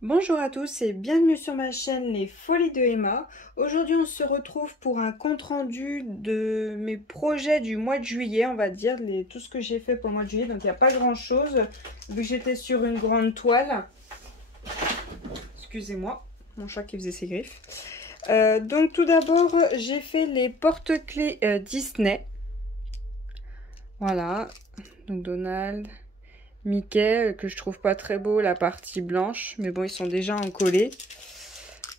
Bonjour à tous et bienvenue sur ma chaîne Les Folies de Emma. Aujourd'hui on se retrouve pour un compte rendu de mes projets du mois de juillet, on va dire, tout ce que j'ai fait pour le mois de juillet. Donc il n'y a pas grand chose vu que j'étais sur une grande toile. Excusez-moi, mon chat qui faisait ses griffes. Donc tout d'abord j'ai fait les porte-clés Disney. Voilà, donc Donald, Mickey, que je trouve pas très beau la partie blanche, mais bon ils sont déjà encollés.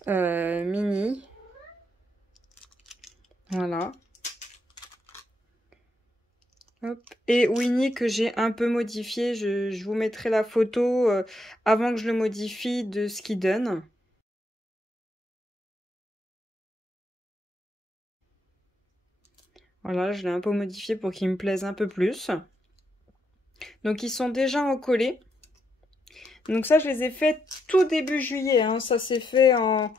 Minnie, voilà. Hop. Et Winnie que j'ai un peu modifié, je vous mettrai la photo avant que je le modifie de ce qu'il donne. Voilà, je l'ai un peu modifié pour qu'il me plaise un peu plus. Donc ils sont déjà encollés. Donc ça, je les ai fait tout début juillet, hein. Ça s'est fait en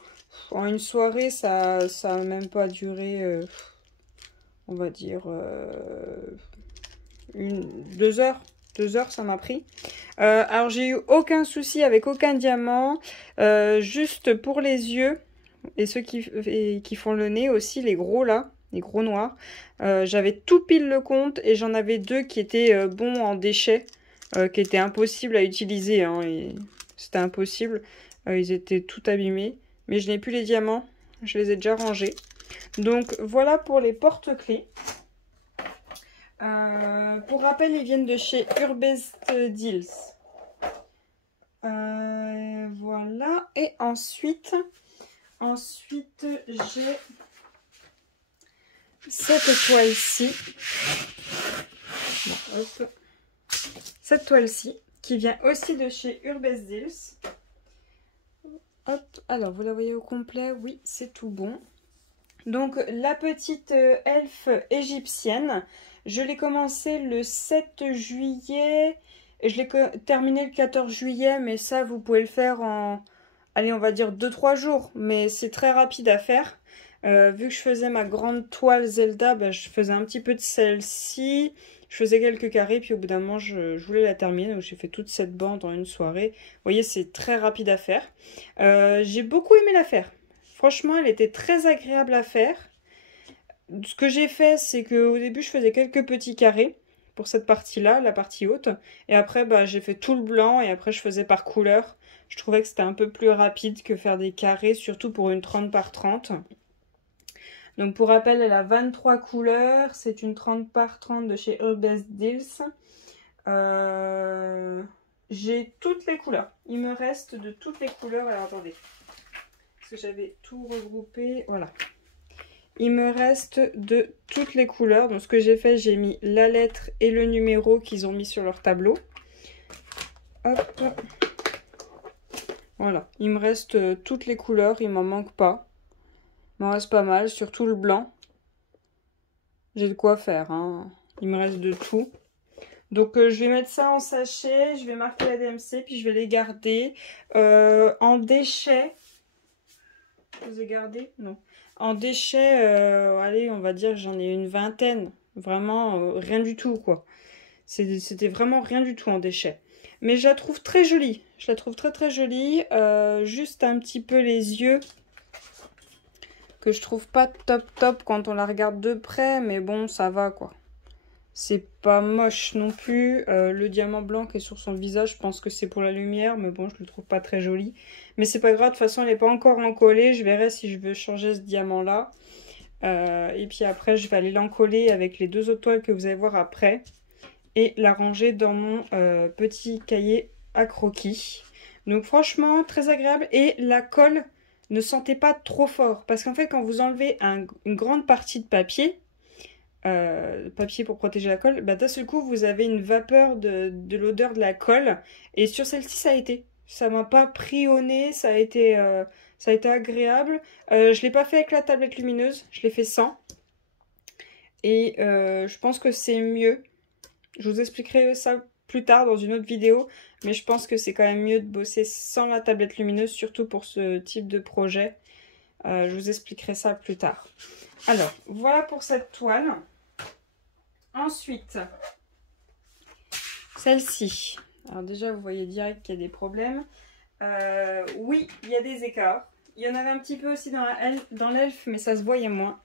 une soirée, ça a même pas duré, on va dire, 2 heures. 2 heures, ça m'a pris. Alors, j'ai eu aucun souci avec aucun diamant. Juste pour les yeux et ceux qui font le nez aussi, les gros là, les gros noirs. J'avais tout pile le compte et j'en avais 2 qui étaient bons en déchets, qui étaient impossibles à utiliser, hein, c'était impossible. Ils étaient tout abîmés. Mais je n'ai plus les diamants. Je les ai déjà rangés. Donc, voilà pour les porte-clés. Pour rappel, ils viennent de chez Urbest Deals. Voilà. Et ensuite j'ai cette toile-ci. Bon, hop. Cette toile-ci qui vient aussi de chez Urbest Deals. Hop. Alors, vous la voyez au complet? Oui, c'est tout bon. Donc, la petite elfe égyptienne. Je l'ai commencé le 7 juillet et je l'ai terminé le 14 juillet, mais ça, vous pouvez le faire en, allez, on va dire 2-3 jours, mais c'est très rapide à faire. Vu que je faisais ma grande toile Zelda, bah, je faisais un petit peu de celle-ci, je faisais quelques carrés, puis au bout d'un moment, je voulais la terminer, donc j'ai fait toute cette bande en une soirée. Vous voyez, c'est très rapide à faire. J'ai beaucoup aimé la faire. Franchement, elle était très agréable à faire. Ce que j'ai fait, c'est qu'au début, je faisais quelques petits carrés pour cette partie-là, la partie haute. Et après, bah, j'ai fait tout le blanc et après, je faisais par couleur. Je trouvais que c'était un peu plus rapide que faire des carrés, surtout pour une 30 par 30. Donc, pour rappel, elle a 23 couleurs. C'est une 30 par 30 de chez Urbest Deals. J'ai toutes les couleurs. Il me reste de toutes les couleurs. Alors, attendez. Parce que j'avais tout regroupé. Voilà. Il me reste de toutes les couleurs. Donc ce que j'ai fait, j'ai mis la lettre et le numéro qu'ils ont mis sur leur tableau. Hop. Voilà. Il me reste toutes les couleurs. Il m'en manque pas. Il m'en reste pas mal. Surtout le blanc. J'ai de quoi faire, hein. Il me reste de tout. Donc je vais mettre ça en sachet. Je vais marquer la DMC. Puis je vais les garder. En déchets. Je les ai gardés? Non. En déchets, allez, on va dire j'en ai une vingtaine. Vraiment, rien du tout, quoi. C'était vraiment rien du tout en déchets. Mais je la trouve très jolie. Je la trouve très très jolie. Juste un petit peu les yeux. Que je trouve pas top top quand on la regarde de près. Mais bon, ça va, quoi. C'est pas moche non plus. Le diamant blanc qui est sur son visage, je pense que c'est pour la lumière. Mais bon, je le trouve pas très joli. Mais c'est pas grave, de toute façon, elle n'est pas encore encollée. Je verrai si je veux changer ce diamant-là. Et puis après, je vais aller l'encoller avec les 2 autres toiles que vous allez voir après. Et la ranger dans mon petit cahier à croquis. Donc franchement, très agréable. Et la colle ne sentait pas trop fort. Parce qu'en fait, quand vous enlevez une grande partie de papier... papier pour protéger la colle, bah, d'un seul coup vous avez une vapeur de l'odeur de la colle et sur celle-ci ça a été. Ça m'a pas pris au nez, ça a été agréable. Je l'ai pas fait avec la tablette lumineuse, je l'ai fait sans. Et je pense que c'est mieux. Je vous expliquerai ça plus tard dans une autre vidéo, mais je pense que c'est quand même mieux de bosser sans la tablette lumineuse, surtout pour ce type de projet. Je vous expliquerai ça plus tard. Alors, voilà pour cette toile. Ensuite, celle-ci. Alors déjà, vous voyez direct qu'il y a des problèmes. Oui, il y a des écarts. Il y en avait un petit peu aussi dans l'elfe, mais ça se voyait moins.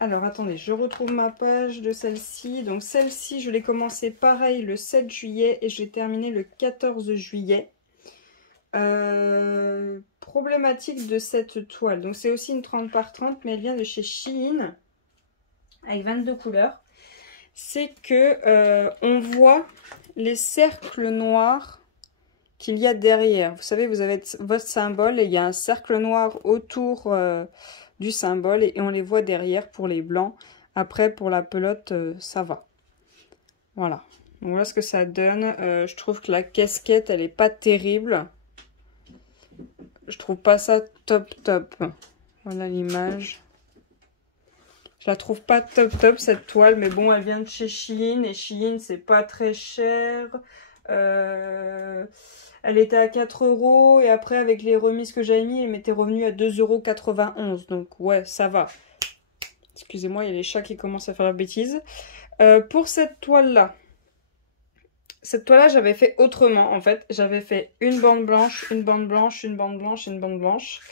Alors, attendez, je retrouve ma page de celle-ci. Donc, celle-ci, je l'ai commencé pareil le 7 juillet et je l'ai terminé le 14 juillet. Problématique de cette toile. Donc, c'est aussi une 30 par 30, mais elle vient de chez Shein, avec 22 couleurs. C'est que on voit les cercles noirs qu'il y a derrière. Vous savez, vous avez votre symbole et il y a un cercle noir autour du symbole et on les voit derrière pour les blancs. Après, pour la pelote, ça va. Voilà. Donc voilà ce que ça donne. Je trouve que la casquette, elle est pas terrible. Je trouve pas ça top. Voilà l'image. Je la trouve pas top cette toile, mais bon, elle vient de chez Shein et Shein c'est pas très cher. Elle était à 4 € et après avec les remises que j'avais mis, elle m'était revenue à 2,91 €. Donc ouais, ça va. Excusez-moi, il y a les chats qui commencent à faire la bêtise. Pour cette toile-là, j'avais fait autrement en fait. J'avais fait une bande blanche, une bande blanche, une bande blanche et une bande blanche.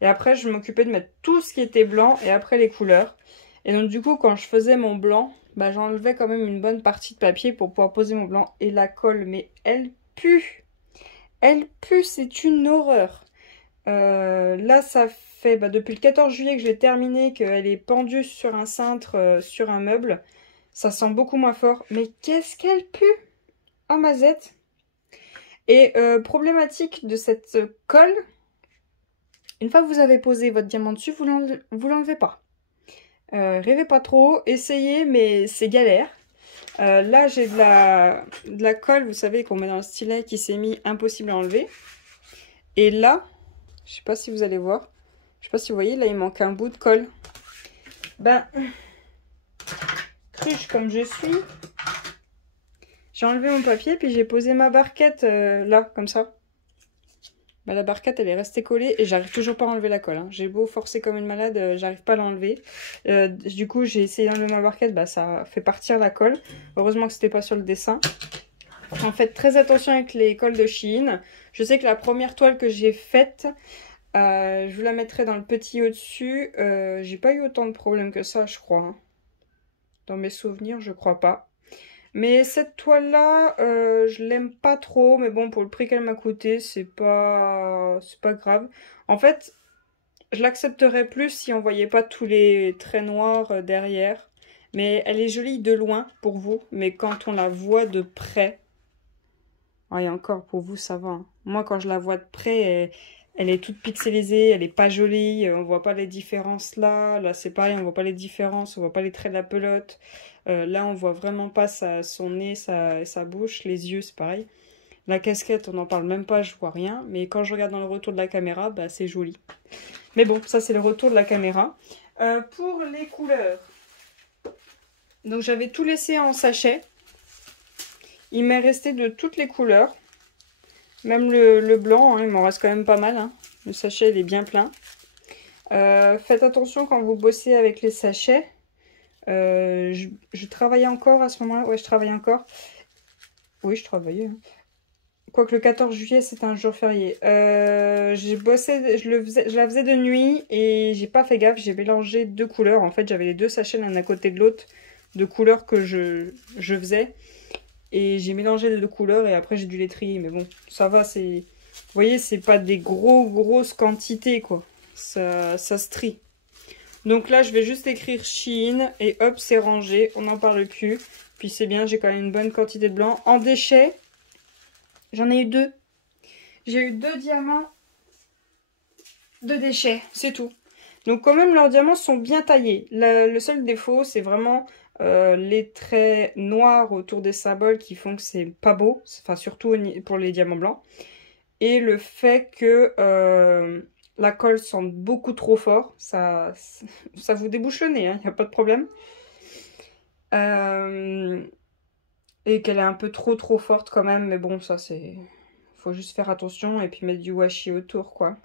Et après, je m'occupais de mettre tout ce qui était blanc et après les couleurs. Et donc du coup, quand je faisais mon blanc, bah, j'enlevais quand même une bonne partie de papier pour pouvoir poser mon blanc. Et la colle, mais elle pue. Elle pue, c'est une horreur. Là, ça fait depuis le 14 juillet que je l'ai terminé, qu'elle est pendue sur un cintre, sur un meuble. Ça sent beaucoup moins fort. Mais qu'est-ce qu'elle pue! Oh, mazette! Et problématique de cette colle, une fois que vous avez posé votre diamant dessus, vous l'enlevez pas. Rêvez pas trop, essayez, mais c'est galère. Là, j'ai de la colle, vous savez, qu'on met dans le stylet qui s'est mis impossible à enlever. Et là, je sais pas si vous allez voir, je sais pas si vous voyez, là, il manque un bout de colle. Ben, cruche comme je suis, j'ai enlevé mon papier, puis j'ai posé ma barquette là, comme ça. Bah, la barquette, elle est restée collée et j'arrive toujours pas à enlever la colle. Hein. J'ai beau forcer comme une malade, j'arrive pas à l'enlever. Du coup, j'ai essayé d'enlever ma barquette, bah, ça fait partir la colle. Heureusement que c'était pas sur le dessin. En fait, très attention avec les colles de Shein. Je sais que la première toile que j'ai faite, je vous la mettrai dans le petit au-dessus. J'ai pas eu autant de problèmes que ça, je crois. Hein. Dans mes souvenirs, je crois pas. Mais cette toile-là, je l'aime pas trop. Mais bon, pour le prix qu'elle m'a coûté, c'est pas grave. En fait, je l'accepterais plus si on voyait pas tous les traits noirs derrière. Mais elle est jolie de loin pour vous. Mais quand on la voit de près... Ah, et encore, pour vous, ça va. Hein. Moi, quand je la vois de près, elle est toute pixelisée. Elle est pas jolie. On voit pas les différences là. Là, c'est pareil, on voit pas les différences. On voit pas les traits de la pelote. Là, on voit vraiment pas son nez, sa bouche, les yeux, c'est pareil. La casquette, on n'en parle même pas, je vois rien. Mais quand je regarde dans le retour de la caméra, bah, c'est joli. Mais bon, ça, c'est le retour de la caméra. Pour les couleurs, donc j'avais tout laissé en sachet. Il m'est resté de toutes les couleurs. Même le blanc, hein, il m'en reste quand même pas mal. Hein. Le sachet, il est bien plein. Faites attention quand vous bossez avec les sachets. Je travaillais encore à ce moment-là. Ouais, je travaillais encore. Oui, je travaillais. Hein. Quoique le 14 juillet, c'était un jour férié. J'ai bossé, je la faisais de nuit et j'ai pas fait gaffe. J'ai mélangé deux couleurs. En fait, j'avais les deux sachets l'un à côté de l'autre de couleurs que je faisais. Et j'ai mélangé les deux couleurs et après, j'ai dû les trier. Mais bon, ça va. Vous voyez, c'est pas des grosses quantités, quoi. Ça se trie. Donc là, je vais juste écrire Shein et hop, c'est rangé. On n'en parle plus. Puis c'est bien, j'ai quand même une bonne quantité de blanc. En déchets, j'en ai eu 2. J'ai eu 2 diamants de déchets, c'est tout. Donc quand même, leurs diamants sont bien taillés. Le seul défaut, c'est vraiment les traits noirs autour des symboles qui font que c'est pas beau. Enfin, surtout pour les diamants blancs. Et le fait que... la colle sent beaucoup trop fort, ça vous débouche le nez, il n'y a pas de problème. Et qu'elle est un peu trop forte quand même, mais bon, ça c'est... Faut juste faire attention et puis mettre du washi autour, quoi.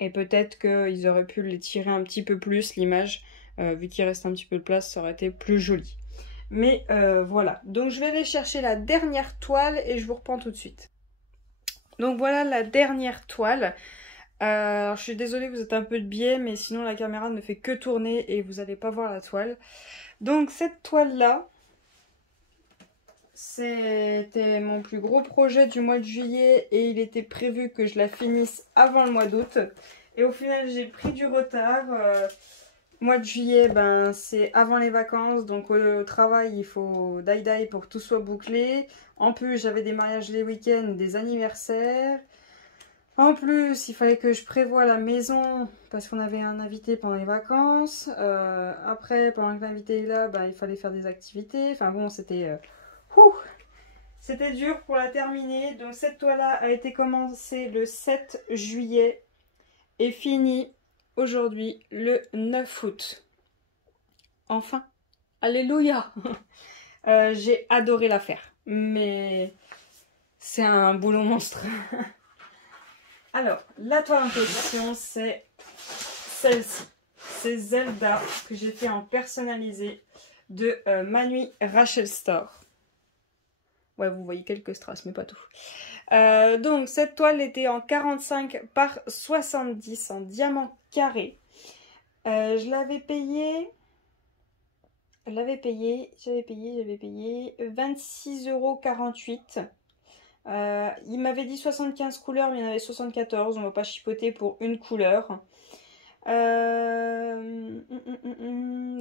Et peut-être qu'ils auraient pu les tirer un petit peu plus, l'image, vu qu'il reste un petit peu de place, ça aurait été plus joli. Mais voilà, donc je vais aller chercher la dernière toile et je vous reprends tout de suite. Donc voilà la dernière toile. Alors, je suis désolée, vous êtes un peu de biais, mais sinon la caméra ne fait que tourner et vous n'allez pas voir la toile. Donc cette toile-là, c'était mon plus gros projet du mois de juillet et il était prévu que je la finisse avant le mois d'août. Et au final, j'ai pris du retard. Mois de juillet, ben, c'est avant les vacances, donc au travail, il faut die pour que tout soit bouclé. En plus, j'avais des mariages les week-ends, des anniversaires. En plus, il fallait que je prévoie la maison parce qu'on avait un invité pendant les vacances. Après, pendant que l'invité est là, ben, il fallait faire des activités. Enfin bon, c'était dur pour la terminer. Donc cette toile-là a été commencée le 7 juillet et finie aujourd'hui le 9 août. Enfin, alléluia. J'ai adoré la faire, mais c'est un boulot monstre. Alors, la toile en question, c'est celle-ci. C'est Zelda que j'ai fait en personnalisé de Manui Rachel Store. Ouais, vous voyez quelques strass, mais pas tout. Donc, cette toile était en 45 par 70 en diamant carré. Je l'avais payé... J'avais payé 26,48 €. Il m'avait dit 75 couleurs, mais il y en avait 74. On va pas chipoter pour une couleur.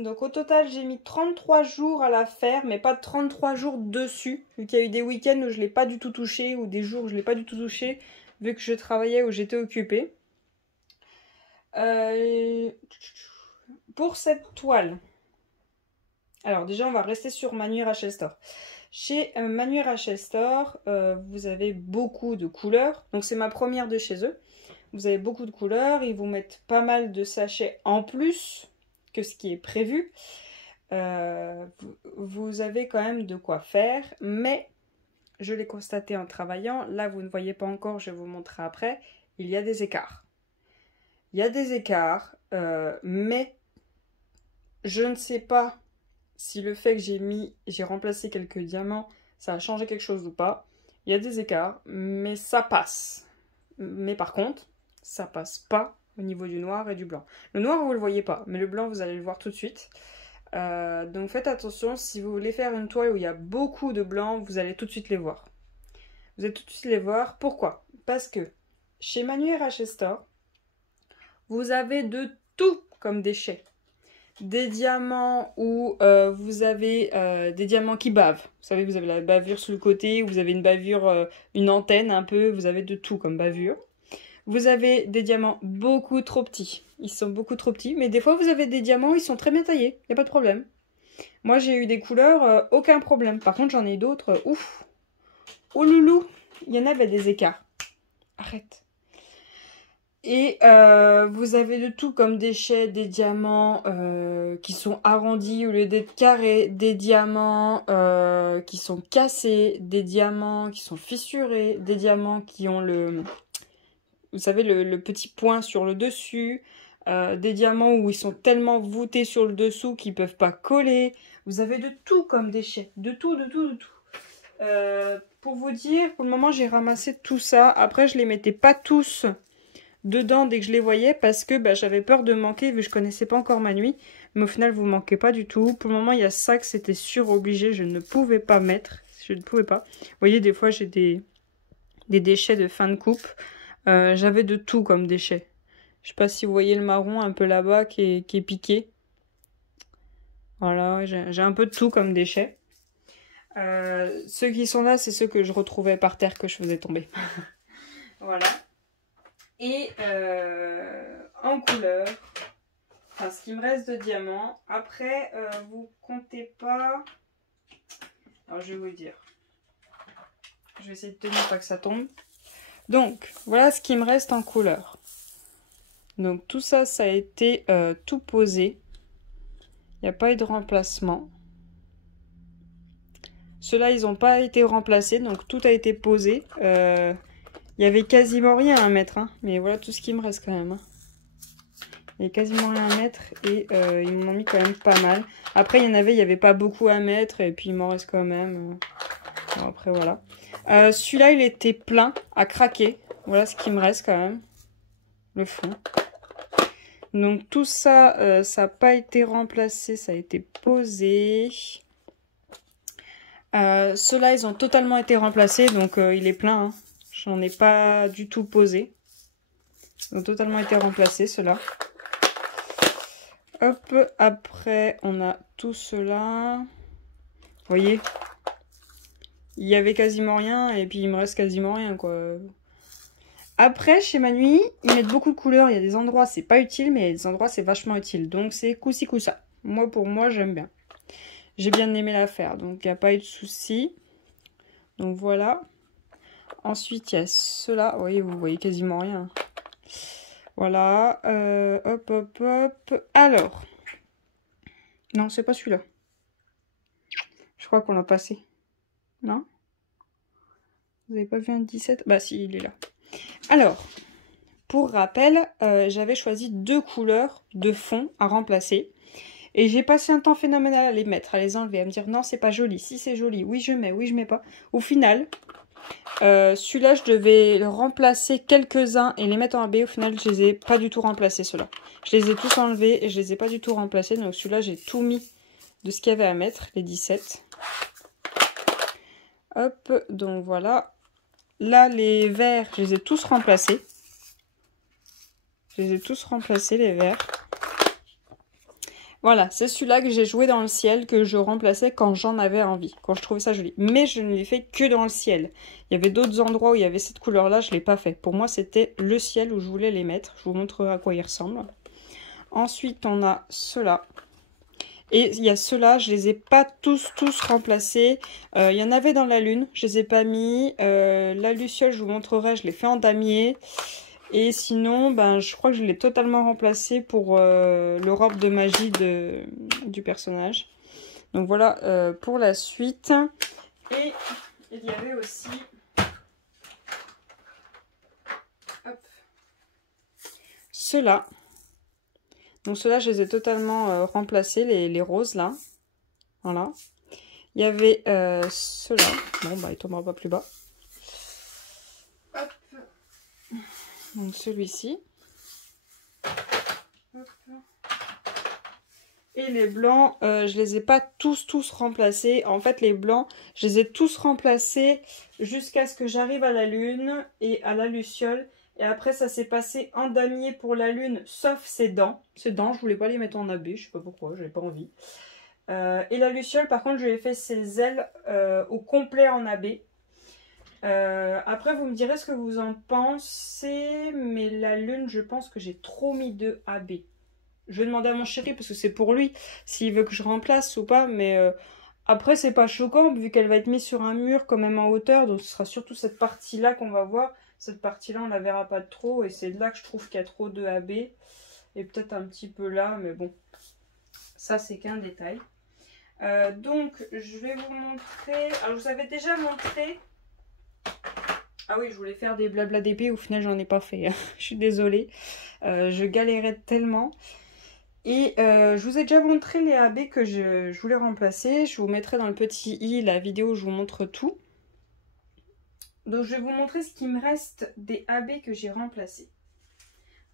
Donc au total, j'ai mis 33 jours à la faire, mais pas 33 jours dessus. Vu qu'il y a eu des week-ends où je l'ai pas du tout touché, ou des jours où je l'ai pas du tout touché, vu que je travaillais ou j'étais occupée. Pour cette toile... Alors déjà, on va rester sur Manui Rachel Store. Chez Manui Rachel Store, vous avez beaucoup de couleurs. Donc c'est ma première de chez eux. Vous avez beaucoup de couleurs. Ils vous mettent pas mal de sachets en plus que ce qui est prévu. Vous avez quand même de quoi faire. Mais je l'ai constaté en travaillant. Là, vous ne voyez pas encore, je vais vous montrer après. Il y a des écarts. Il y a des écarts, mais je ne sais pas si le fait que j'ai remplacé quelques diamants, ça a changé quelque chose ou pas. Il y a des écarts, mais ça passe. Mais par contre, ça passe pas au niveau du noir et du blanc. Le noir, vous le voyez pas, mais le blanc, vous allez le voir tout de suite. Donc faites attention, si vous voulez faire une toile où il y a beaucoup de blanc, vous allez tout de suite les voir. Vous allez tout de suite les voir. Pourquoi? Parce que chez Manui Rachel Store, vous avez de tout comme déchets. Des diamants où vous avez des diamants qui bavent. Vous savez, vous avez la bavure sur le côté, vous avez une bavure, une antenne un peu, vous avez de tout comme bavure. Vous avez des diamants beaucoup trop petits. Ils sont beaucoup trop petits, mais des fois vous avez des diamants, ils sont très bien taillés, il n'y a pas de problème. Moi j'ai eu des couleurs, aucun problème. Par contre j'en ai d'autres, ouf. Oh loulou, il y en avait des écarts. Arrête. Et vous avez de tout comme déchets, des diamants qui sont arrondis au lieu d'être carrés, des diamants qui sont cassés, des diamants qui sont fissurés, des diamants qui ont vous savez, le petit point sur le dessus, des diamants où ils sont tellement voûtés sur le dessous qu'ils ne peuvent pas coller. Vous avez de tout comme déchets, de tout. Pour vous dire, pour le moment j'ai ramassé tout ça. Après je les mettais pas tous dedans dès que je les voyais parce que j'avais peur de manquer vu que je connaissais pas encore Manui, mais au final vous manquez pas du tout. Pour le moment il y a ça que c'était sûr obligé, je ne pouvais pas mettre, je ne pouvais pas. Vous voyez, des fois j'ai des déchets de fin de coupe, j'avais de tout comme déchets. Je sais pas si vous voyez le marron un peu là-bas qui est piqué. Voilà, j'ai un peu de tout comme déchets. Ceux qui sont là, c'est ceux que je retrouvais par terre que je faisais tomber. Voilà. Et en couleur, enfin ce qui me reste de diamants. Après, vous comptez pas. Alors je vais vous le dire. Je vais essayer de tenir pas que ça tombe. Donc voilà ce qui me reste en couleur. Donc tout ça, ça a été tout posé. Il n'y a pas eu de remplacement. Ceux-là, ils n'ont pas été remplacés, donc tout a été posé. Il y avait quasiment rien à mettre, hein, mais voilà tout ce qui me reste quand même. Hein. Il y avait quasiment rien à mettre et ils m'en ont mis quand même pas mal. Après, il y en avait, il n'y avait pas beaucoup à mettre et puis il m'en reste quand même. Bon, après, voilà. Celui-là, il était plein, à craquer. Voilà ce qui me reste quand même. Le fond. Donc, tout ça, ça n'a pas été remplacé. Ça a été posé. Ceux-là, ils ont totalement été remplacés. Donc, il est plein. Hein. J'en ai pas du tout posé. Ils ont totalement été remplacés, ceux-là. Hop, après, on a tout cela. Vous voyez, il y avait quasiment rien et puis il me reste quasiment rien, quoi. Après, chez Manui, ils mettent beaucoup de couleurs. Il y a des endroits, c'est pas utile, mais il y a des endroits, c'est vachement utile. Donc, c'est coup-ci, coup-ça. Moi, pour moi, j'aime bien. J'ai bien aimé la faire, donc il n'y a pas eu de souci. Donc, voilà. Ensuite, il y a ceux-là. Oui, vous voyez quasiment rien. Voilà. Hop, hop, hop. Alors. Non, c'est pas celui-là. Je crois qu'on l'a passé. Non? Vous n'avez pas vu un 17? Bah si, il est là. Alors, pour rappel, j'avais choisi 2 couleurs de fond à remplacer. Et j'ai passé un temps phénoménal à les mettre, à les enlever, à me dire non, c'est pas joli, si c'est joli, oui je mets, oui je mets pas. Au final, celui-là, je devais le remplacer quelques-uns et les mettre en AB. Au final, je les ai pas du tout remplacés, ceux-là. Je les ai tous enlevés et je les ai pas du tout remplacés. Donc celui-là, j'ai tout mis de ce qu'il y avait à mettre, les 17. Hop, donc voilà. Là, les verts, je les ai tous remplacés. Je les ai tous remplacés, les verts. Voilà, c'est celui-là que j'ai joué dans le ciel, que je remplaçais quand j'en avais envie, quand je trouvais ça joli. Mais je ne l'ai fait que dans le ciel. Il y avait d'autres endroits où il y avait cette couleur-là, je ne l'ai pas fait. Pour moi, c'était le ciel où je voulais les mettre. Je vous montrerai à quoi ils ressemblent. Ensuite, on a ceux-là. Et il y a ceux-là, je les ai pas tous remplacés. Il y en avait dans la lune, je les ai pas mis. La luciole, je vous montrerai, je l'ai fait en damier. Et sinon, ben, je crois que je l'ai totalement remplacé pour le robe de magie du personnage. Donc voilà pour la suite. Et il y avait aussi ceux-là. Donc ceux-là, je les ai totalement remplacés, les roses là. Voilà. Il y avait ceux-là. Bon, bah il tombera pas plus bas. Hop. Donc celui-ci. Et les blancs, je les ai pas tous remplacés. En fait, les blancs, je les ai tous remplacés jusqu'à ce que j'arrive à la lune et à la luciole. Et après, ça s'est passé en damier pour la lune, sauf ses dents. Ses dents, je voulais pas les mettre en AB, je sais pas pourquoi, j'avais pas envie. Et la luciole, par contre, je lui ai fait ses ailes au complet en AB. Après, vous me direz ce que vous en pensez, mais la lune, je pense que j'ai trop mis de AB. Je vais demander à mon chéri parce que c'est pour lui, s'il veut que je remplace ou pas, mais après c'est pas choquant vu qu'elle va être mise sur un mur quand même en hauteur, donc ce sera surtout cette partie-là qu'on va voir. Cette partie-là on la verra pas trop et c'est là que je trouve qu'il y a trop de AB et peut-être un petit peu là, mais bon, ça c'est qu'un détail. Donc je vais vous montrer, alors je vous avais déjà montré, ah oui je voulais faire des blabla d'épée, au final j'en ai pas fait, je suis désolée, je galérais tellement. Et je vous ai déjà montré les AB que je voulais remplacer. Je vous mettrai dans le petit i la vidéo où je vous montre tout. Donc je vais vous montrer ce qui me reste des AB que j'ai remplacés.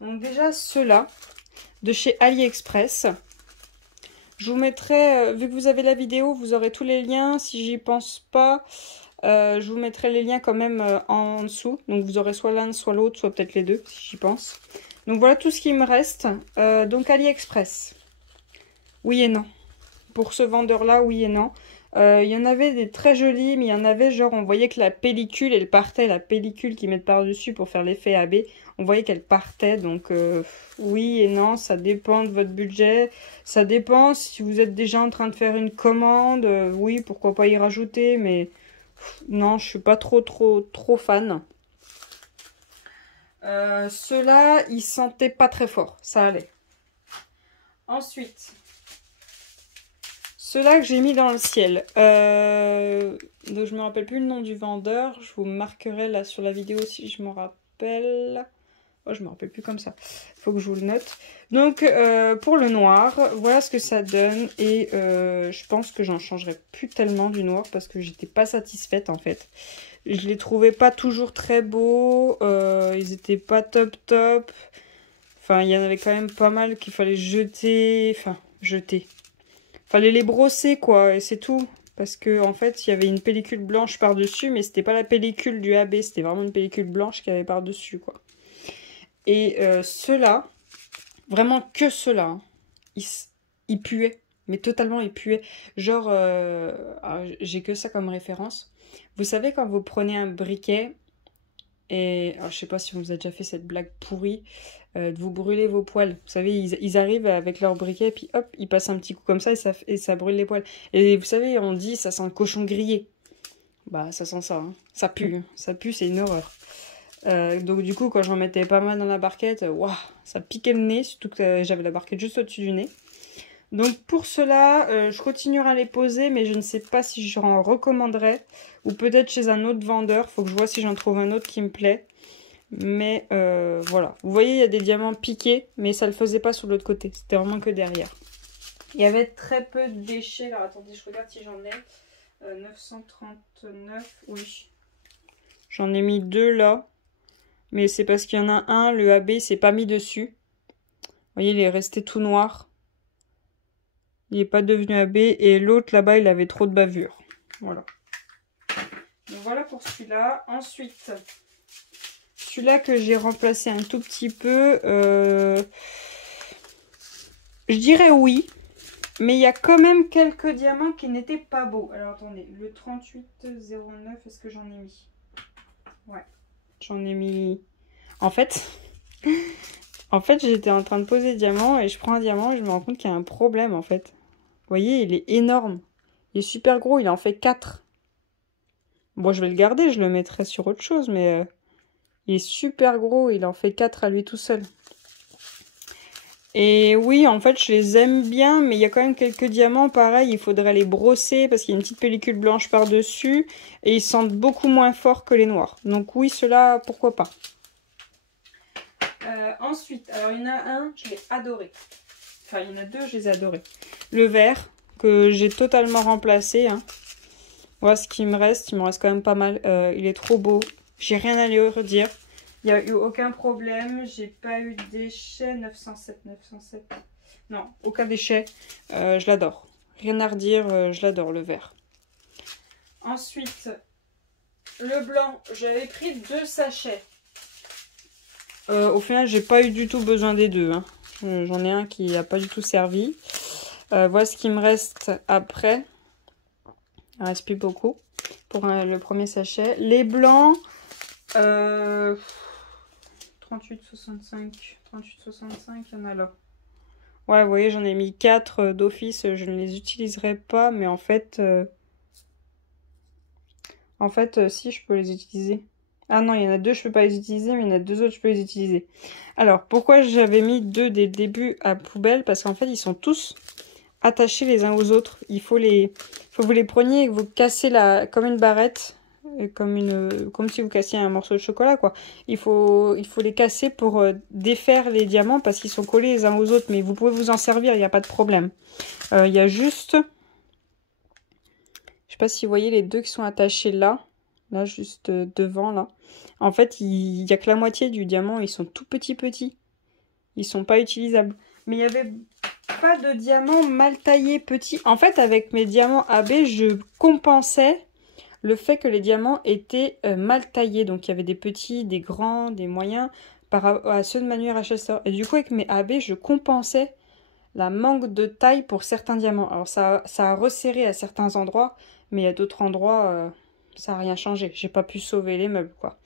Donc déjà ceux-là, de chez AliExpress. Je vous mettrai, vu que vous avez la vidéo, vous aurez tous les liens. Si j'y pense pas, je vous mettrai les liens quand même en dessous. Donc vous aurez soit l'un, soit l'autre, soit peut-être les deux, si j'y pense. Donc voilà tout ce qui me reste. Donc AliExpress. Oui et non. Pour ce vendeur-là, oui et non. Il y en avait des très jolis, mais il y en avait genre, on voyait que la pellicule, elle partait, la pellicule qu'ils mettent par-dessus pour faire l'effet AB, on voyait qu'elle partait. Donc oui et non, ça dépend de votre budget. Ça dépend si vous êtes déjà en train de faire une commande. Oui, pourquoi pas y rajouter, mais non, je suis pas trop fan. Ceux-là, ils sentaient pas très fort, ça allait. Ensuite, ceux-là que j'ai mis dans le ciel. Donc je me rappelle plus le nom du vendeur. Je vous marquerai là sur la vidéo si je me rappelle. Oh, je me rappelle plus comme ça. Faut que je vous le note. Donc, pour le noir, voilà ce que ça donne. Et je pense que j'en changerai plus tellement du noir parce que j'étais pas satisfaite en fait. Je les trouvais pas toujours très beaux. Ils étaient pas top top. Enfin, il y en avait quand même pas mal qu'il fallait jeter. Enfin, jeter. Fallait les brosser quoi, et c'est tout. Parce que en fait, il y avait une pellicule blanche par-dessus, mais c'était pas la pellicule du AB, c'était vraiment une pellicule blanche qu'il y avait par-dessus quoi. Et ceux-là, vraiment que ceux-là, hein, ils puaient. Mais totalement, ils puaient. Genre, j'ai que ça comme référence. Vous savez, quand vous prenez un briquet, et alors, je sais pas si on vous a déjà fait cette blague pourrie, de vous brûler vos poils. Vous savez, ils arrivent avec leur briquet, puis hop, ils passent un petit coup comme ça, et ça brûle les poils. Et vous savez, on dit, ça sent le cochon grillé. Bah, ça sent ça, hein. Ça pue, hein. Ça pue, c'est une horreur. Donc du coup, quand j'en mettais pas mal dans la barquette, waouh, ça piquait le nez, surtout que j'avais la barquette juste au-dessus du nez. Donc pour cela, je continuerai à les poser, mais je ne sais pas si j'en recommanderais, ou peut-être chez un autre vendeur. Faut que je vois si j'en trouve un autre qui me plaît. Mais voilà, vous voyez, il y a des diamants piqués, mais ça le faisait pas sur l'autre côté, c'était vraiment que derrière. Il y avait très peu de déchets. Alors attendez, je regarde si j'en ai. 939, oui. J'en ai mis 2 là. Mais c'est parce qu'il y en a un, le AB, s'est pas mis dessus. Vous voyez, il est resté tout noir. Il n'est pas devenu AB. Et l'autre, là-bas, il avait trop de bavure. Voilà. Donc voilà pour celui-là. Ensuite, celui-là que j'ai remplacé un tout petit peu. Je dirais oui. Mais il y a quand même quelques diamants qui n'étaient pas beaux. Alors attendez, le 3809, est-ce que j'en ai mis? Ouais, j'en ai mis... En fait, j'étais en train de poser le diamant et je prends un diamant et je me rends compte qu'il y a un problème en fait. Vous voyez, il est énorme. Il est super gros, il en fait 4. Bon, je vais le garder, je le mettrai sur autre chose, mais il est super gros, il en fait 4 à lui tout seul. Et oui, en fait, je les aime bien, mais il y a quand même quelques diamants, pareil, il faudrait les brosser parce qu'il y a une petite pellicule blanche par-dessus et ils sentent beaucoup moins fort que les noirs. Donc oui, ceux-là, pourquoi pas. Ensuite, alors il y en a un, je l'ai adoré. Enfin, il y en a deux, je les ai adorés. Le vert, que j'ai totalement remplacé. Hein. Voilà ce qu'il me reste. Il me reste quand même pas mal. Il est trop beau. J'ai rien à lui redire. Il n'y a eu aucun problème. J'ai pas eu de déchets. 907, 907. Non, aucun déchet. Je l'adore. Rien à redire. Je l'adore, le vert. Ensuite, le blanc. J'avais pris 2 sachets. Au final, j'ai pas eu du tout besoin des deux. Hein. J'en ai un qui n'a pas du tout servi. Voilà ce qui me reste après. Il ne reste plus beaucoup pour le premier sachet. Les blancs, 38,65. 38,65, il y en a là. Ouais, vous voyez, j'en ai mis 4 d'office. Je ne les utiliserai pas, mais en fait, si, je peux les utiliser. Ah non, il y en a 2, je peux pas les utiliser, mais il y en a 2 autres, je peux les utiliser. Alors, pourquoi j'avais mis 2 dès le début à poubelle? Parce qu'en fait, ils sont tous attachés les uns aux autres. Il faut que vous les preniez et que vous cassez comme une barrette, comme si vous cassiez un morceau de chocolat, quoi. Il faut les casser pour défaire les diamants parce qu'ils sont collés les uns aux autres. Mais vous pouvez vous en servir, il n'y a pas de problème. Il y a juste... Je sais pas si vous voyez les 2 qui sont attachés là. Là, juste devant, là. En fait, il n'y a que la moitié du diamant. Ils sont tout petits. Ils sont pas utilisables. Mais il n'y avait pas de diamants mal taillés petits. En fait, avec mes diamants AB, je compensais le fait que les diamants étaient mal taillés. Donc, il y avait des petits, des grands, des moyens par rapport à ceux de Manuel Rochester. Et du coup, avec mes AB, je compensais la manque de taille pour certains diamants. Alors, ça a resserré à certains endroits. Mais il y a d'autres endroits... ça n'a rien changé. J'ai pas pu sauver les meubles, quoi.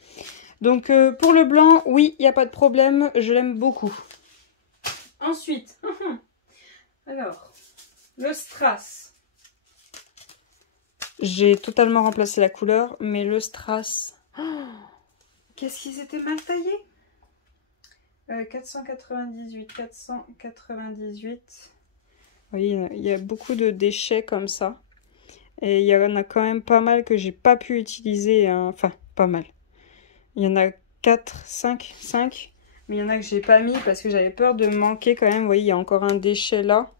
Donc, pour le blanc, oui, il n'y a pas de problème. Je l'aime beaucoup. Ensuite, alors, le strass. J'ai totalement remplacé la couleur, mais le strass... Oh, qu'est-ce qu'ils étaient mal taillés? 498, 498. Vous voyez, il y a beaucoup de déchets comme ça. Et il y en a quand même pas mal que j'ai pas pu utiliser. Hein. Enfin, pas mal. Il y en a 4, 5. Mais il y en a que j'ai pas mis parce que j'avais peur de manquer quand même. Vous voyez, il y a encore un déchet là.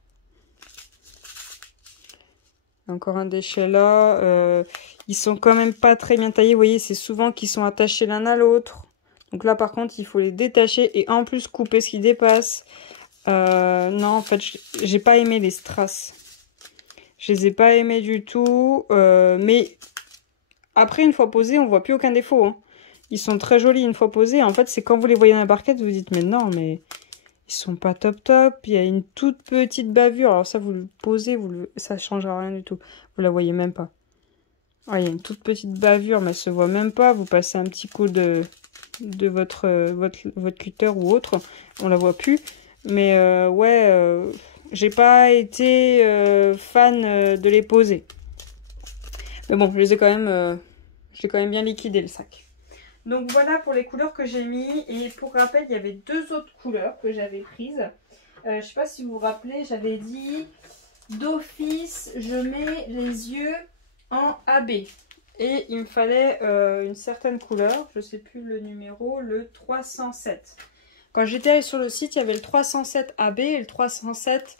Encore un déchet là. Ils sont quand même pas très bien taillés. Vous voyez, c'est souvent qu'ils sont attachés l'un à l'autre. Donc là, par contre, il faut les détacher et en plus couper ce qui dépasse. Non, en fait, j'ai pas aimé les strass. Je les ai pas aimés du tout. Mais après, une fois posés, on voit plus aucun défaut. Hein. Ils sont très jolis une fois posés. En fait, c'est quand vous les voyez dans la barquette, vous vous dites, mais non, mais ils sont pas top top. Il y a une toute petite bavure. Alors ça, vous le posez, ça changera rien du tout. Vous la voyez même pas. Ah, il y a une toute petite bavure, mais elle se voit même pas. Vous passez un petit coup de votre cutter ou autre. On la voit plus. Mais ouais, j'ai pas été fan de les poser. Mais bon, je les ai quand même, j'ai quand même bien liquidé le sac. Donc voilà pour les couleurs que j'ai mis. Et pour rappel, il y avait deux autres couleurs que j'avais prises. Je sais pas si vous vous rappelez, j'avais dit d'office, je mets les yeux en AB. Et il me fallait une certaine couleur, je sais plus le numéro, le 307. Quand j'étais allée sur le site, il y avait le 307 AB et le 307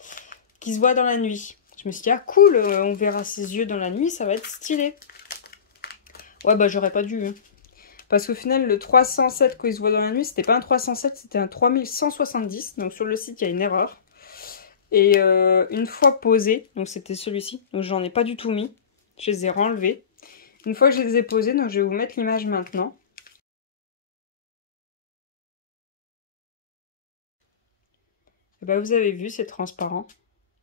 qui se voit dans la nuit. Je me suis dit, ah cool, on verra ses yeux dans la nuit, ça va être stylé. Ouais, bah j'aurais pas dû. Hein. Parce qu'au final, le 307 quand il se voit dans la nuit, c'était pas un 307, c'était un 3170. Donc sur le site, il y a une erreur. Et une fois posé, donc c'était celui-ci, donc j'en ai pas du tout mis. Je les ai renlevés. Une fois que je les ai posés, donc je vais vous mettre l'image maintenant. Et bah, vous avez vu, c'est transparent.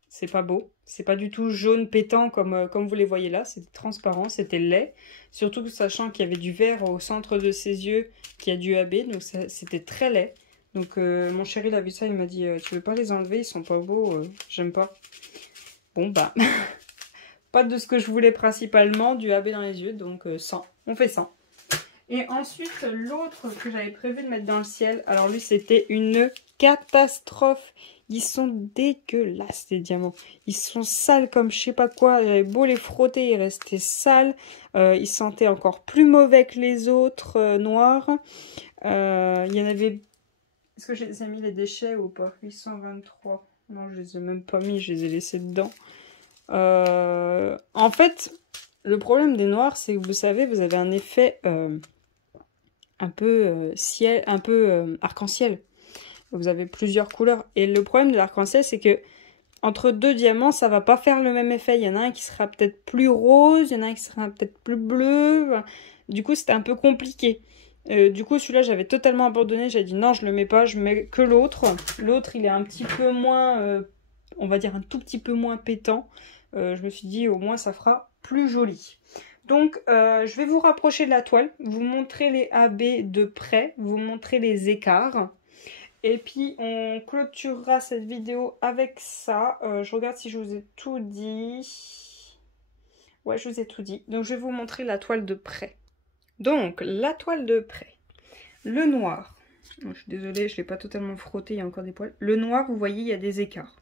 C'est pas beau. C'est pas du tout jaune pétant comme vous les voyez là. C'était transparent, c'était laid. Surtout sachant qu'il y avait du vert au centre de ses yeux qui a du AB. Donc c'était très laid. Donc mon chéri il a vu ça, il m'a dit tu veux pas les enlever, ils sont pas beaux, j'aime pas. Bon bah, pas de ce que je voulais principalement, du AB dans les yeux, donc 100. On fait 100. Et ensuite, l'autre que j'avais prévu de mettre dans le ciel, alors lui, c'était une catastrophe. Ils sont dégueulasses, les diamants. Ils sont sales comme je sais pas quoi. J'avais beau les frotter, ils restaient sales. Ils sentaient encore plus mauvais que les autres noirs. Il y en avait... Est-ce que je les ai mis les déchets ou pas? 823. Non, je les ai même pas mis, je les ai laissés dedans. En fait, le problème des noirs, c'est que vous savez, vous avez un effet... un peu ciel, un peu arc-en-ciel. Vous avez plusieurs couleurs. Et le problème de l'arc-en-ciel, c'est que entre deux diamants, ça va pas faire le même effet. Il y en a un qui sera peut-être plus rose, il y en a un qui sera peut-être plus bleu. Du coup, c'était un peu compliqué. Du coup, celui-là, j'avais totalement abandonné. J'ai dit non, je le mets pas, je mets que l'autre. L'autre, il est un petit peu moins, on va dire un tout petit peu moins pétant. Je me suis dit, au moins, ça fera plus joli. Donc, je vais vous rapprocher de la toile, vous montrer les AB de près, vous montrer les écarts. Et puis, on clôturera cette vidéo avec ça. Je regarde si je vous ai tout dit. Ouais, je vous ai tout dit. Donc, je vais vous montrer la toile de près. Donc, la toile de près. Le noir. Je suis désolée, je ne l'ai pas totalement frotté, il y a encore des poils. Le noir, vous voyez, il y a des écarts.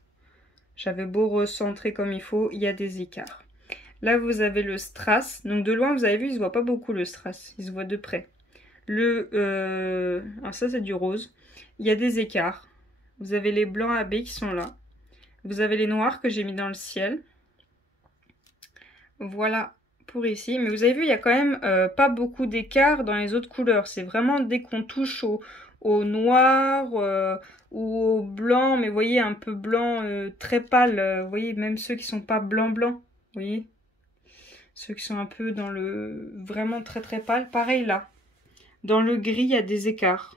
J'avais beau recentrer comme il faut, il y a des écarts. Là, vous avez le strass. Donc, de loin, vous avez vu, il ne se voit pas beaucoup le strass. Il se voit de près. Alors ça, c'est du rose. Il y a des écarts. Vous avez les blancs AB qui sont là. Vous avez les noirs que j'ai mis dans le ciel. Voilà pour ici. Mais vous avez vu, il y a quand même pas beaucoup d'écart dans les autres couleurs. C'est vraiment dès qu'on touche au noir ou au blanc. Mais vous voyez, un peu blanc très pâle. Vous voyez, même ceux qui sont pas blanc-blanc. Vous voyez, ceux qui sont un peu dans le vraiment très très pâle. Pareil là. Dans le gris, il y a des écarts.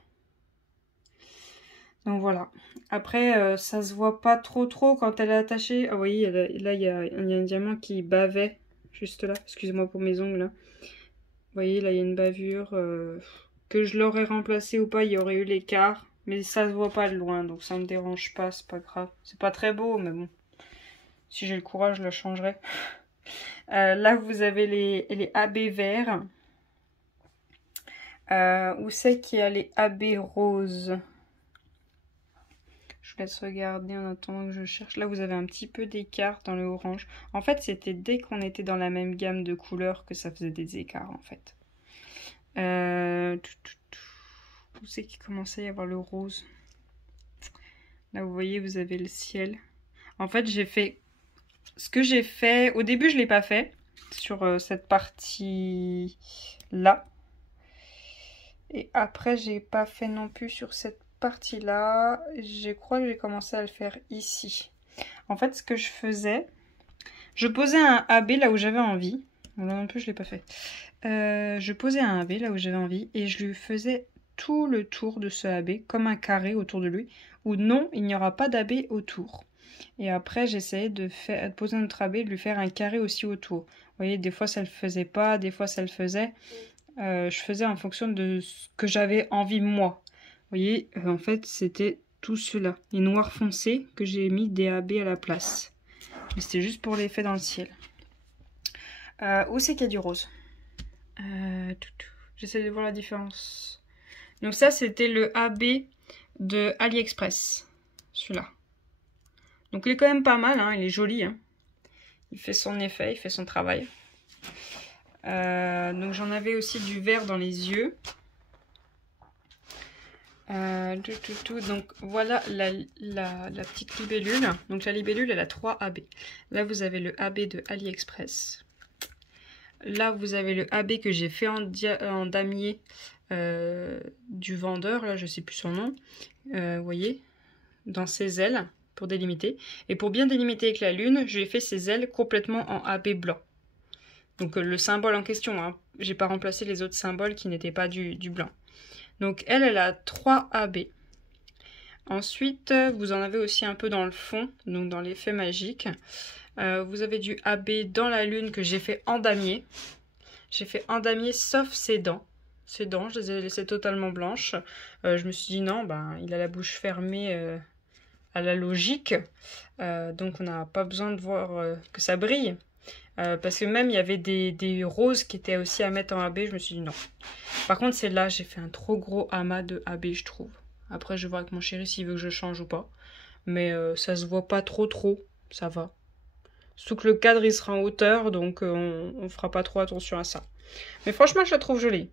Donc voilà. Après, ça se voit pas trop quand elle est attachée. Ah, vous voyez, là, il y a un diamant qui bavait. Juste là. Excusez-moi pour mes ongles. Là. Vous voyez, là, il y a une bavure. Que je l'aurais remplacé ou pas, il y aurait eu l'écart. Mais ça se voit pas de loin. Donc ça me dérange pas, c'est pas grave. C'est pas très beau, mais bon. Si j'ai le courage, je la changerai. Là, vous avez les AB verts. Où c'est qu'il y a les AB roses? Je vous laisse regarder en attendant que je cherche. Là, vous avez un petit peu d'écart dans le orange. En fait, c'était dès qu'on était dans la même gamme de couleurs que ça faisait des écarts, en fait. Où c'est qu'il commençait à y avoir le rose? Là, vous voyez, vous avez le ciel. En fait, j'ai fait... Ce que j'ai fait... Au début, je ne l'ai pas fait sur cette partie-là. Et après, j'ai pas fait non plus sur cette partie-là. Je crois que j'ai commencé à le faire ici. En fait, ce que je faisais... Je posais un AB là où j'avais envie. Là non plus, je ne l'ai pas fait. Je posais un AB là où j'avais envie. Et je lui faisais tout le tour de ce AB, comme un carré autour de lui. Ou non, il n'y aura pas d'AB autour. Et après, j'essayais de poser notre AB et de lui faire un carré aussi autour. Vous voyez, des fois, ça ne le faisait pas, des fois, ça le faisait. Je faisais en fonction de ce que j'avais envie moi. Vous voyez, en fait, c'était tout cela. Les noirs foncés que j'ai mis des AB à la place. Mais c'était juste pour l'effet dans le ciel. Où c'est qu'il y a du rose? J'essaie de voir la différence. Donc ça, c'était le AB de AliExpress. Celui-là. Donc il est quand même pas mal, hein, il est joli. Hein. Il fait son effet, il fait son travail. Donc j'en avais aussi du vert dans les yeux. Donc voilà la petite libellule. Donc la libellule, elle a 3 AB. Là, vous avez le AB de AliExpress. Là, vous avez le AB que j'ai fait en damier du vendeur. Là, je sais plus son nom. Vous voyez, dans ses ailes, pour délimiter. Et pour bien délimiter avec la lune, j'ai fait ses ailes complètement en AB blanc. Donc le symbole en question, hein. J'ai pas remplacé les autres symboles qui n'étaient pas du blanc. Donc elle a 3 AB. Ensuite, vous en avez aussi un peu dans le fond, donc dans l'effet magique. Vous avez du AB dans la lune que j'ai fait en damier. J'ai fait en damier sauf ses dents. Ses dents, je les ai laissées totalement blanches. Je me suis dit non, ben, il a la bouche fermée à la logique. Donc on n'a pas besoin de voir que ça brille. Parce que même il y avait des roses qui étaient aussi à mettre en AB, je me suis dit non. Par contre c'est là, j'ai fait un trop gros amas de AB je trouve. Après je vais voir avec mon chéri s'il veut que je change ou pas. Mais ça se voit pas trop, ça va. Surtout que le cadre il sera en hauteur, donc on fera pas trop attention à ça. Mais franchement je la trouve jolie.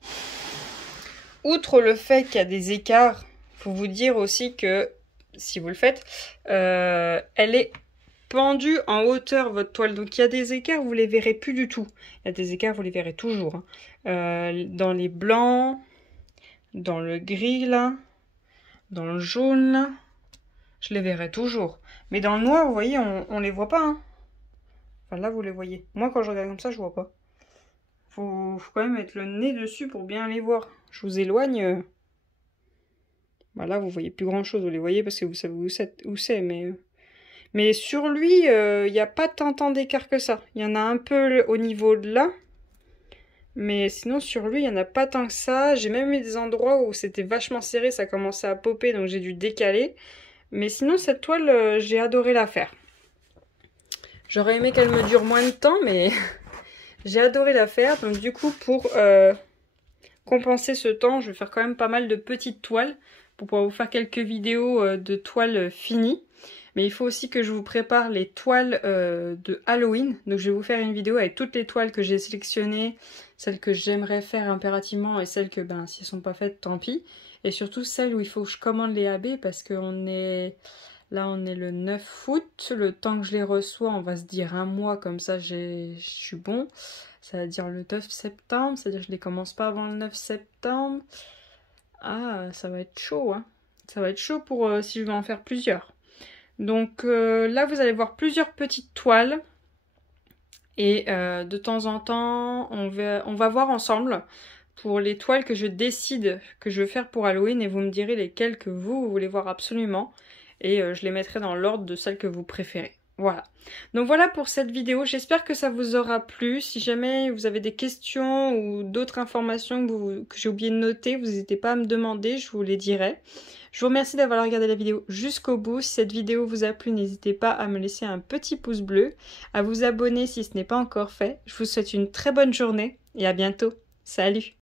Outre le fait qu'il y a des écarts, faut vous dire aussi que, si vous le faites, elle est pendue en hauteur votre toile. Donc il y a des écarts, vous les verrez plus du tout. Il y a des écarts, vous les verrez toujours. Hein. Dans les blancs, dans le gris là, dans le jaune là, je les verrai toujours. Mais dans le noir, vous voyez, on les voit pas. Hein. Enfin là, vous les voyez. Moi, quand je regarde comme ça, je vois pas. Faut quand même mettre le nez dessus pour bien les voir. Je vous éloigne. Bah là, vous voyez plus grand chose. Vous les voyez parce que vous savez où c'est. Mais sur lui, il n'y a pas tant d'écart que ça. Il y en a un peu au niveau de là. Mais sinon, sur lui, il n'y en a pas tant que ça. J'ai même eu des endroits où c'était vachement serré. Ça commençait à popper, donc j'ai dû décaler. Mais sinon, cette toile, j'ai adoré la faire. J'aurais aimé qu'elle me dure moins de temps, mais j'ai adoré la faire. Donc du coup, pour compenser ce temps, je vais faire quand même pas mal de petites toiles pour pouvoir vous faire quelques vidéos de toiles finies. Mais il faut aussi que je vous prépare les toiles de Halloween. Donc je vais vous faire une vidéo avec toutes les toiles que j'ai sélectionnées, celles que j'aimerais faire impérativement et celles que, ben, si elles sont pas faites, tant pis. Et surtout celles où il faut que je commande les AB parce qu'on est... Là, on est le 9 août. Le temps que je les reçois, on va se dire un mois. Comme ça, je suis bon. Ça veut dire le 9 septembre. C'est-à-dire que je les commence pas avant le 9 septembre. Ah, ça va être chaud. Hein. Ça va être chaud pour si je vais en faire plusieurs. Donc là, vous allez voir plusieurs petites toiles. Et de temps en temps, on va voir ensemble pour les toiles que je décide que je veux faire pour Halloween. Et vous me direz lesquelles que vous voulez voir absolument. Et je les mettrai dans l'ordre de celles que vous préférez. Voilà. Donc voilà pour cette vidéo. J'espère que ça vous aura plu. Si jamais vous avez des questions ou d'autres informations que j'ai oublié de noter, vous n'hésitez pas à me demander, je vous les dirai. Je vous remercie d'avoir regardé la vidéo jusqu'au bout. Si cette vidéo vous a plu, n'hésitez pas à me laisser un petit pouce bleu, à vous abonner si ce n'est pas encore fait. Je vous souhaite une très bonne journée et à bientôt. Salut!